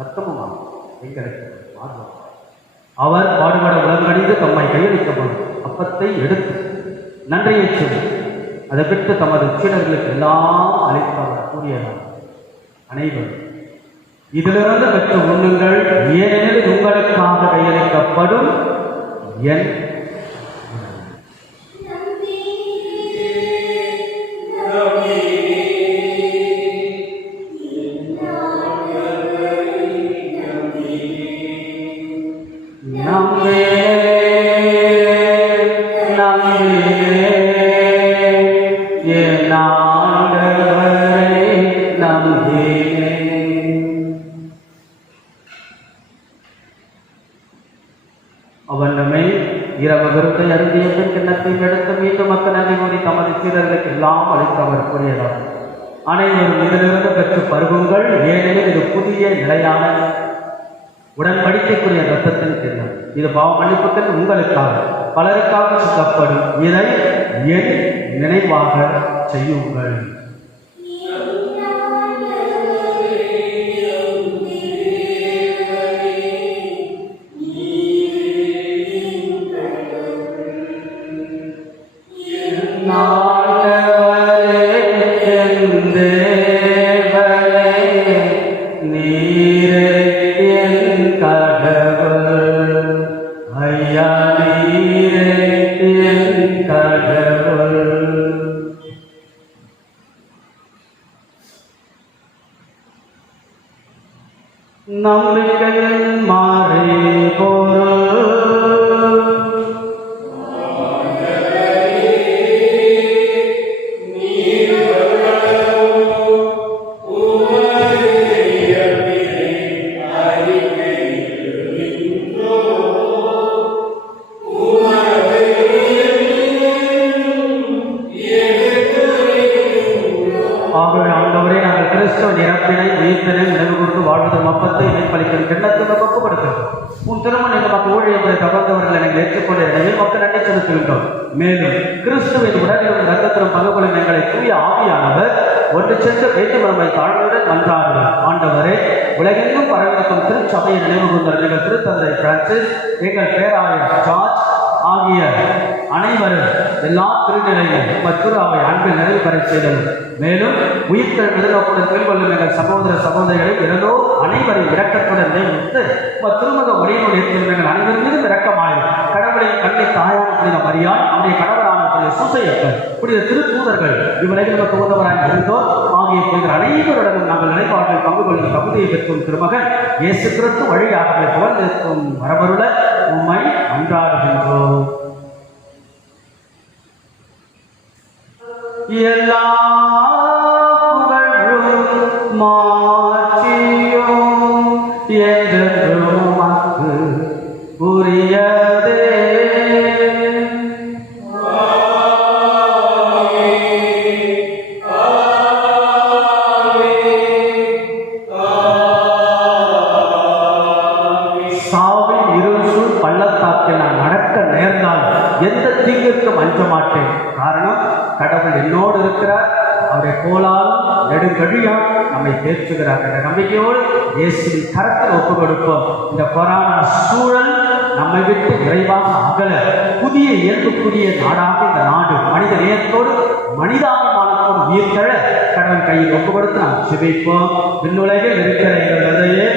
ரத்தமும் எங்களுக்கு மாறுவோம். அவர் பாடுபட உலகணிந்து தம்மை கையளிக்கப்படும் அப்பத்தை எடுத்து நன்றியை சொல்லி அதை பெற்று தமது சீடர்களுக்கு எல்லாம் அழைத்தவர் கூறியவர் அனைவரும் இதிலிருந்து பெற்று உண்ணுங்கள், ஏனெனில் உங்களுக்காக கையளிக்கப்படும் என் அவனமே இரவு விருத்தை அருந்திய பின் கிண்ணத்தை எடுத்து மீண்டும் மக்கள் நன்றி கூறி தமது சீடர்களுக்கு எல்லாம் அளித்தவர் கூறியதார். அனைவரும் இதிலிருந்து பெற்று பருகுங்கள், ஏனெனில் இது புதிய நிலையான உடன்படிக்கைக்குரிய ரத்தத்தின் கிண்ணம். இது பாவ மன்னிப்புக்கு உங்களுக்காக பலருக்காக சித்தப்படும். இதை என் நினைவாக செய்யுங்கள். நம்பிக்கையின் மாறி ஆண்டவரே, நாங்கள் கிறிஸ்துவின் இறப்பினை உயிர்ப்பினை நினைவு கூர்ந்து வாழ்வதும் அப்பத்தை மேற்பளிக்கும் கிண்ணத்தை பக்குவப்படுத்தும். உன் திருமணம் நமக்கு ஊழியர்களை தகர்ந்தவர்களை நீங்கள் ஏற்றுக்கொண்ட எனவே மக்கள் நன்றி செலுத்துகின்றோம். மேலும் கிறிஸ்துவின் உடலிலும் ரத்தத்திலும் பங்கு கொள்ளும் எங்களை தூய ஆவியானவர் ஒன்று சென்று வேண்டுமரமை தாழ்வுடன் மன்றாடுகிறார். ஆண்டவரே, உலகெங்கும் பரவிருக்கும் திருச்சபையை நினைவு கூர்ந்த எங்கள் திருத்தந்தை பிரான்சிஸ், எங்கள் பேராயர் ஜார்ஜ் ஆகிய அனைவரும் எல்லா திருநிலையிலும் மற்றும் அவை அன்பில் நிறைவு பெற செய்தல். மேலும் உயிர்த்தல் எதிர்நோக்குடன் மேற்கொள்ளும் எங்கள் சகோதர சகோதரிகளை இரண்டோ அனைவரையும் இரக்கத்துடன் நியமித்து திருமண உரையினுடைய எங்கள் அனைவரும் மீதும் இரக்கமாயும் கடவுளின் கண்ணை தாயான புனித மரியாள், அவருடைய கணவரான புனித சூசையர்கள், புனித திருத்தூதர்கள், இவ்வுலகில் நமக்கு உதவராய் இருந்தோர் ஆகிய புனிதர் அனைவருடனும் நாங்கள் நிலைப்பாட்டில் பங்கு கொள்ளும் தகுதியை பெற்றும் திருமகன் இயேசு கிறிஸ்து வழியாகவே புகழ்ந்திருக்கும் வரவருள உம்மை அன்றாடுகின்றோம். எல்லா புகழும் மாட்சியும் என்றென்றும் உமக்கு உரியதே. சாவின் இருள் பள்ளத்தாக்கில் நான் நடக்க நேர்ந்தால் எந்த தீங்கிற்கும் அஞ்ச மாட்டேன். காரணம், கடவுள் என்னோடு இருக்கிறார். அவருடைய கோலால் நெடுங்கழியால் நம்மை தேற்றுகிறார் என்ற நம்பிக்கையோடு இயேசுவின் கரத்தில் ஒப்புக் கொடுப்போம். இந்த கொரோனா சூழல் நம்மை விட்டு விரைவாக அகல புதிய இயல்புக்குரிய நாடாக இந்த நாடு மனித நேயத்தோடு மனிதாபிமானத்தோடு உயிர்த்தழ கடவுள் கையில் ஒப்புக் கொடுத்து நாம் சிதைப்போம். விண்ணுலகில் இருக்கிற எங்கள் தந்தையே,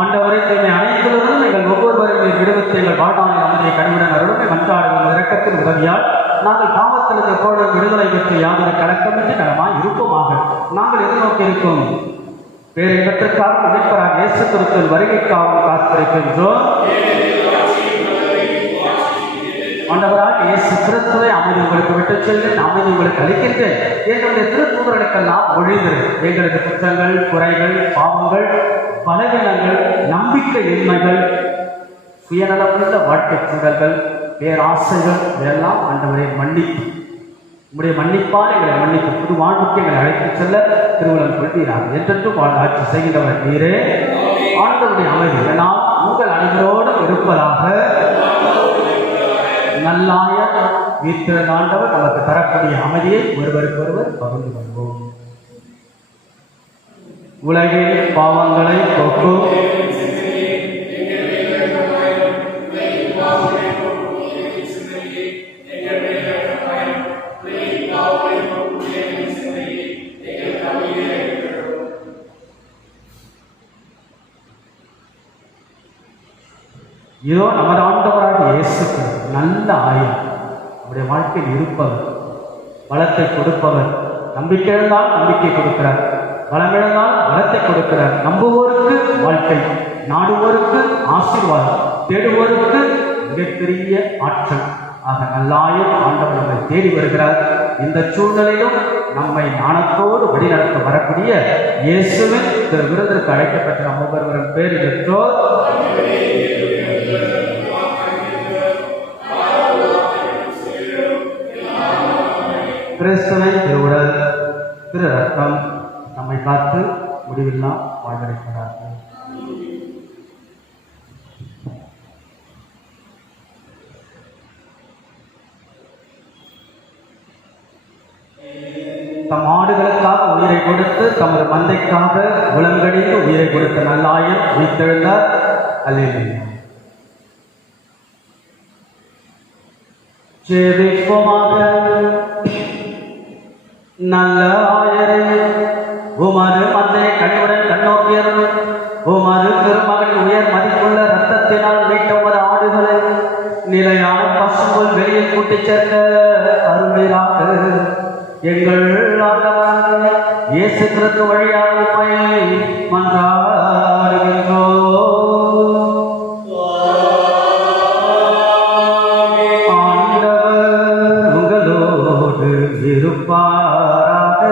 ஆண்டவரை தீமை அனைத்திலிருந்தும் எங்கள் ஒவ்வொருவரையும் விடுவித்து எங்கள் வாழ்நாளில் அமைதியை கனிவுடன் அருளுமை மன்றாடும் இரக்கத்தின் உதவியால் நாங்கள் பாவத்திலிருந்து எப்பொழுதும் விடுதலை பெற்று யாதொரு கலக்கமின்றி நலமாய் இருப்போமாக. நாங்கள் எதிர்நோக்கி இருக்கும் பேரிடத்திற்காக மீட்பராக இயேசு கிறிஸ்துவின் வருகைக்காகவும் காத்திருக்கின்றோம். ஆண்டவராக இயேசு கிறிஸ்துவை அமைதி உங்களுக்கு விட்டுச் செல்வேன், அமைதி உங்களுக்கு அளிக்கின்றேன். எங்களுடைய திருத்தூதர்களுக்கெல்லாம் ஒழிந்து எங்களது குற்றங்கள், குறைகள், பாவங்கள், பலவீனங்கள், நம்பிக்கை இன்மைகள், சுயநலமுள்ள வாழ்க்கை சூழல்கள், பேராசைகள் இதெல்லாம் ஆண்டவரை மன்னிப்பு உங்களுடைய மன்னிப்பால் எங்களை மன்னிப்பு புது வாழ்வுக்கு எங்களை அழைத்துச் செல்ல திருவுளம் கொள்வீராக. என்றென்றும் வாழ் ஆட்சி செய்கின்றவர் நீரே. ஆண்டவருடைய அமைதி நான் உங்கள் அனைவரோடும் இருப்பதாக. நல்லாய வீட்டில் ஆண்டவர் நமக்கு தரக்கூடிய அமைதியை ஒருவருக்கு ஒருவர் பகிர்ந்து கொள்வோம். உலகின் பாவங்களை போக்கும் இதோ நமது ஆண்டவராக இயேசு நல்ல ஆயம் நம்முடைய வாழ்க்கையில் இருப்பவர், பலத்தை கொடுப்பவர். நம்பிக்கை இருந்தால் நம்பிக்கை கொடுக்கிறார், பலமிழந்தால் பலத்தை கொடுக்கிறார். நம்புவோருக்கு வாழ்க்கை, நாடுவோருக்கு ஆசீர்வாதம், தேடுவோருக்கு மிகப்பெரிய ஆற்றல். ஆக நல்லாயம் ஆண்டவர் நம்மை தேடி வருகிறார். இந்த சூழ்நிலையிலும் நம்மை ஞானத்தோடு வழிநடத்த வரக்கூடிய இயேசுவின் விருந்திற்கு அழைக்கப்பட்ட நம் ஒவ்வொருவரும் பேர் பெற்றோர். கிறிஸ்துவின் திருவுடல் திரு ரத்தம் நம்மை காத்து முடிவில்லா வாழ்வடைக்கிறார்கள். தம் ஆடுகளுக்காக உயிரை கொடுத்து தமது மந்தைக்காக உலங்கடித்து உயிரை கொடுத்த நல்லாயம் உயிர்த்தெழுந்தார். அல்லேலூயா. ஜெபிப்போமாக. நல்ல ஆயரே, உமது மந்தையை கனிவுடன் கண்ணோக்கியரும் உமது திருமகன் உயர் மதிப்புள்ள இரத்தத்தினால் மீட்ட உமது ஆடுகளை நிலையான பசும்போல் வெளியில் கூட்டிச் சேர்க்க அருள்வீராக. எங்கள் ஆண்டவராகிய இயேசு கிறிஸ்து வழியாக உம்மை மன்றாடுகின்றோம். ஆண்டவர் உங்களோடு இருப்பாராக.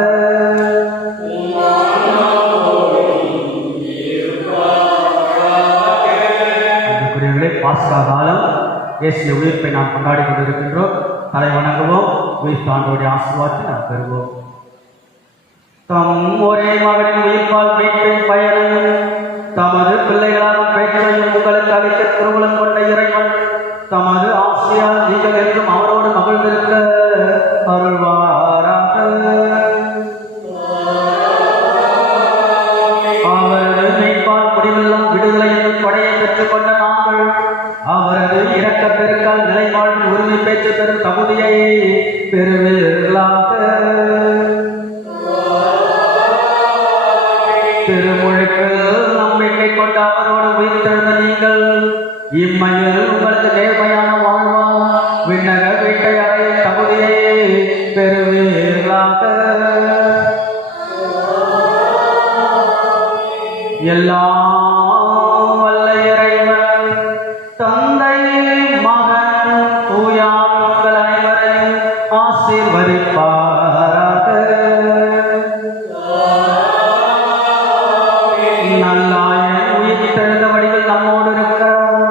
அன்புக்குரியவர்களே, பாஸ்கா காலம் இயேசுவின் உயிர்ப்பை நாம் கொண்டாடி கொண்டிருக்கின்றோம். தலை வணங்குவோம். உயிர்த்தாண்டோடைய ஆசீர்வாதத்தை நாம் பெறுவோம். தம் ஒரே மகனின் உயிர்ப்பால் மீட்பின் பயனையும் தமது பிள்ளைகளான பேச்சையும் உங்களுக்கு அளிக்க திருவுளம் கொண்ட இறைவன் தமது ஆசையால் நீங்கள் என்றும் அவரோடு மகிழ்ந்திருக்க அருள்வாராக. அவரது மீட்பால் முடிவெல்லாம் விடுதலை என்னும் கொடையை பெற்றுக் கொண்ட நாங்கள் அவரது இரக்க பெருக்கால் நிலைவாழ்வில் உரிமை பேச்சு பெறும் தகுதியை பெறுவீர்களாக. திருமுழுக்கில் நம்பிக்கை கொண்ட அவரோடு உயிர்த்தெழுந்த நீங்கள் இம்மையில் உங்களுக்கு நேர்மையான வாழ்வா விண்ணக வீட்டை அடைய தகுதியை பெறுவீர்களாக. எல்லாம் வல்ல இறைவன் தந்தை மகன் தூயாவி உங்கள் அனைவரையும் ஆசீர்வதிப்பாராக. நல்லாயன் உயிர்த்தெழுந்த வடிவில் நம்மோடு இருக்கிறார்.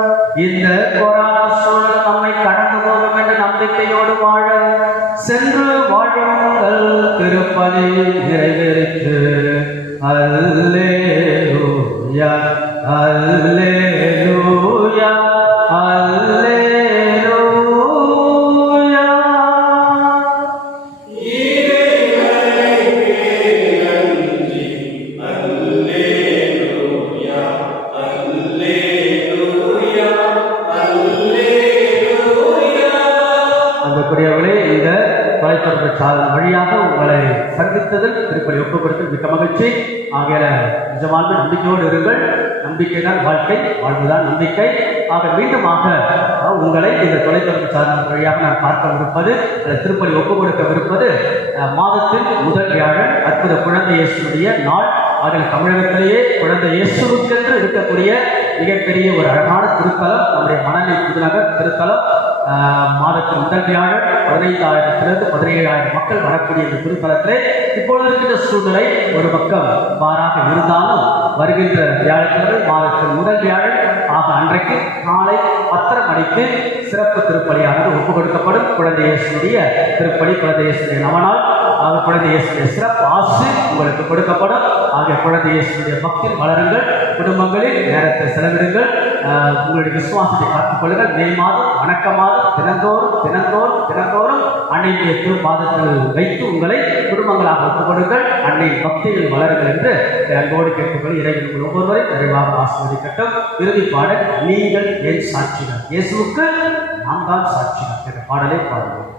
இந்த கொரோனா சூழல் நம்மை கடந்து போகும் என்ற நம்பிக்கையோடு வாழ சென்று வாழுங்கள். திருப்பதி நிறைவேறிற்று. அல்லேலூயா, அல்லேலூயா, அல்லேலூயா. அன்புக்குரியவர்களே, இந்த தொலைத்தொடர்பு சாதனம் வழியாக உங்களை சந்தித்ததில் திருப்பதி ஒப்புக் கொடுத்து மிக்க மகிழ்ச்சி. ஆகிய நிஜமான நம்பிக்கையோடு இருங்கள். நம்பிக்கை தான் வாழ்க்கை, வாழ்வுதான் நம்பிக்கை. ஆக மீண்டுமாக உங்களை இந்த தொலைத்தொடர்பு சாதனம் வழியாக நான் பார்க்கவிருப்பது, திருப்பலி ஒப்புக் கொடுக்கவிருப்பது மாதத்தின் முதல் வியாழன் அற்புத குழந்தை இயேசுடைய நாள். அதில் தமிழகத்திலேயே குழந்தை இயேசுக்கென்று இருக்கக்கூடிய மிகப்பெரிய ஒரு அழகான திருத்தலம் நம்முடைய மணலி புதுநகர் திருத்தலம். மாதத்தின் முதல் வியாழன் 15,000 17,000 மக்கள் வரக்கூடிய இந்த திருத்தலத்திலே இப்பொழுது இருக்கின்ற சூழ்நிலை ஒரு பக்கம் மாறாக இருந்தாலும் வருகின்ற வியாழக்கிழமை மாதத்தின் முதல் வியாழன் ஆக அன்றைக்கு காலை 10:30 மணிக்கு சிறப்பு திருப்பலியானது ஒப்புக் கொடுக்கப்படும். குழந்தை இயேசுடைய திருப்பலி, குழந்தை இயேசுடைய நவநாள். ஆக குழந்தை இயேசுடைய சிறப்பு ஆசை உங்களுக்கு கொடுக்கப்படும். ஆக குழந்தை இயேசுடைய பக்தியில் வளருங்கள், குடும்பங்களில் நேரத்தை செலவிடுங்கள், உங்களுடைய விசுவாசத்தை காத்துக் கொள்ளுங்கள். மே மாதம் வணக்க மாதம் தினந்தோறும் அன்னையுடைய திருப்பாதத்தில் வைத்து உங்களை குடும்பங்களாக ஒப்புக் கொடுங்கள். அன்னை பக்தியில் வளருங்கள் என்று அன்போடு கேட்டுக்கொள்ள இறைவன் உங்கள் ஒவ்வொருவரை நிறைவாக ஆசீர்வதிக்கட்டும். இறுதி பாடல் நீங்கள் என் சாட்சிகள், இயேசுவுக்கு நாம் தான் சாட்சிகள் என்ற பாடலை பாடுவோம்.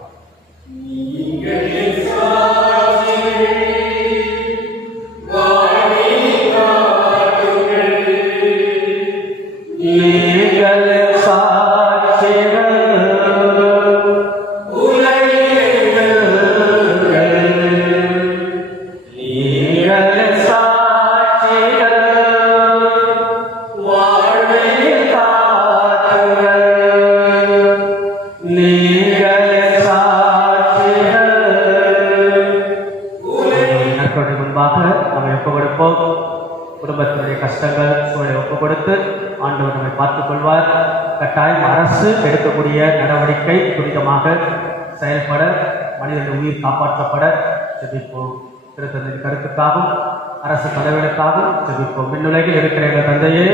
குடும்பத்தினுடைய கஷ்டங்கள் சூழலை ஒப்புக் கொடுத்து ஆண்டவர் நம்மை பார்த்துக் கொள்வார். கட்டாயம் அரசு எடுக்கக்கூடிய நடவடிக்கை துரிதமாக செயல்பட, மனிதனுடைய உயிர் காப்பாற்றப்பட ஜெபிப்போம். திருத்தந்தையின் கருத்துக்காகவும் அரசு பதவிகளுக்காகவும் ஜெபிப்போம். விண்ணுலகில் இருக்கிற எங்கள் தந்தையே,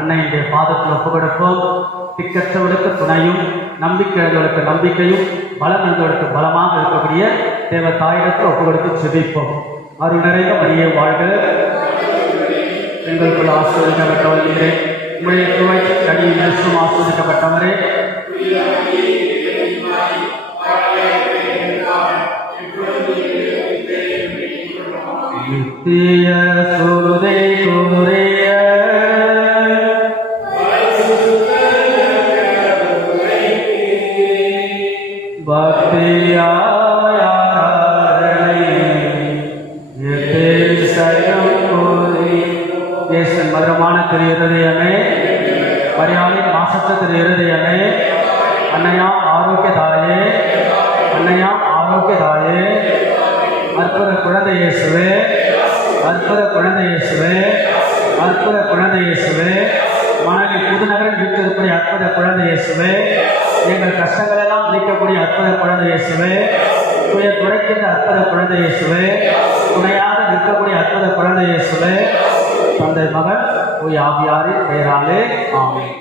அன்னையுடைய பாதத்தில் ஒப்புக் கொடுப்போம். திக்கற்றவர்களுக்கு துணையும், நம்பிக்கைகளுக்கு நம்பிக்கையும், பலம் இருந்தவர்களுக்கு பலமாக இருக்கக்கூடிய தேவ தாயிடத்தில் ஒப்புக் கொடுத்து ஜெபிப்போம். அருள் நிறைந்த மரியே வாழ்க, எங்களுக்குள்ள ஆஸ்வதிக்கப்பட்டவர்களே, உங்களுடைய துவைக்கு கடியில் நேசம் ஆஸ்வதிக்கப்பட்டவரே, நித்திய சுருதை கூறிய மதுரமான திரு இருதயமே, மரியாதை மாசற்ற திரு இருதயமே, அன்னையாம் ஆரோக்கியதாயே, அன்னையாம் ஆரோக்கியதாயே, அற்புத குழந்தை இயேசுவே, அற்புத குழந்தை இயேசுவே, அற்புத குழந்தை இயேசுவே, மணலி புதுநகரில் வீட்டிருக்கூடிய அற்புத குழந்தை இயேசுவே, எங்கள் கஷ்டங்களெல்லாம் நீக்கக்கூடிய அற்புத குழந்தை இயேசுவே, துயர் துடைக்கின்ற அற்புத குழந்தை இயேசுவே, துணையாக நிற்கக்கூடிய அற்புத குழந்தை இயேசுவே, தந்தை மகன் தூய ஆவியாரின் பெயராலே ஆமென்.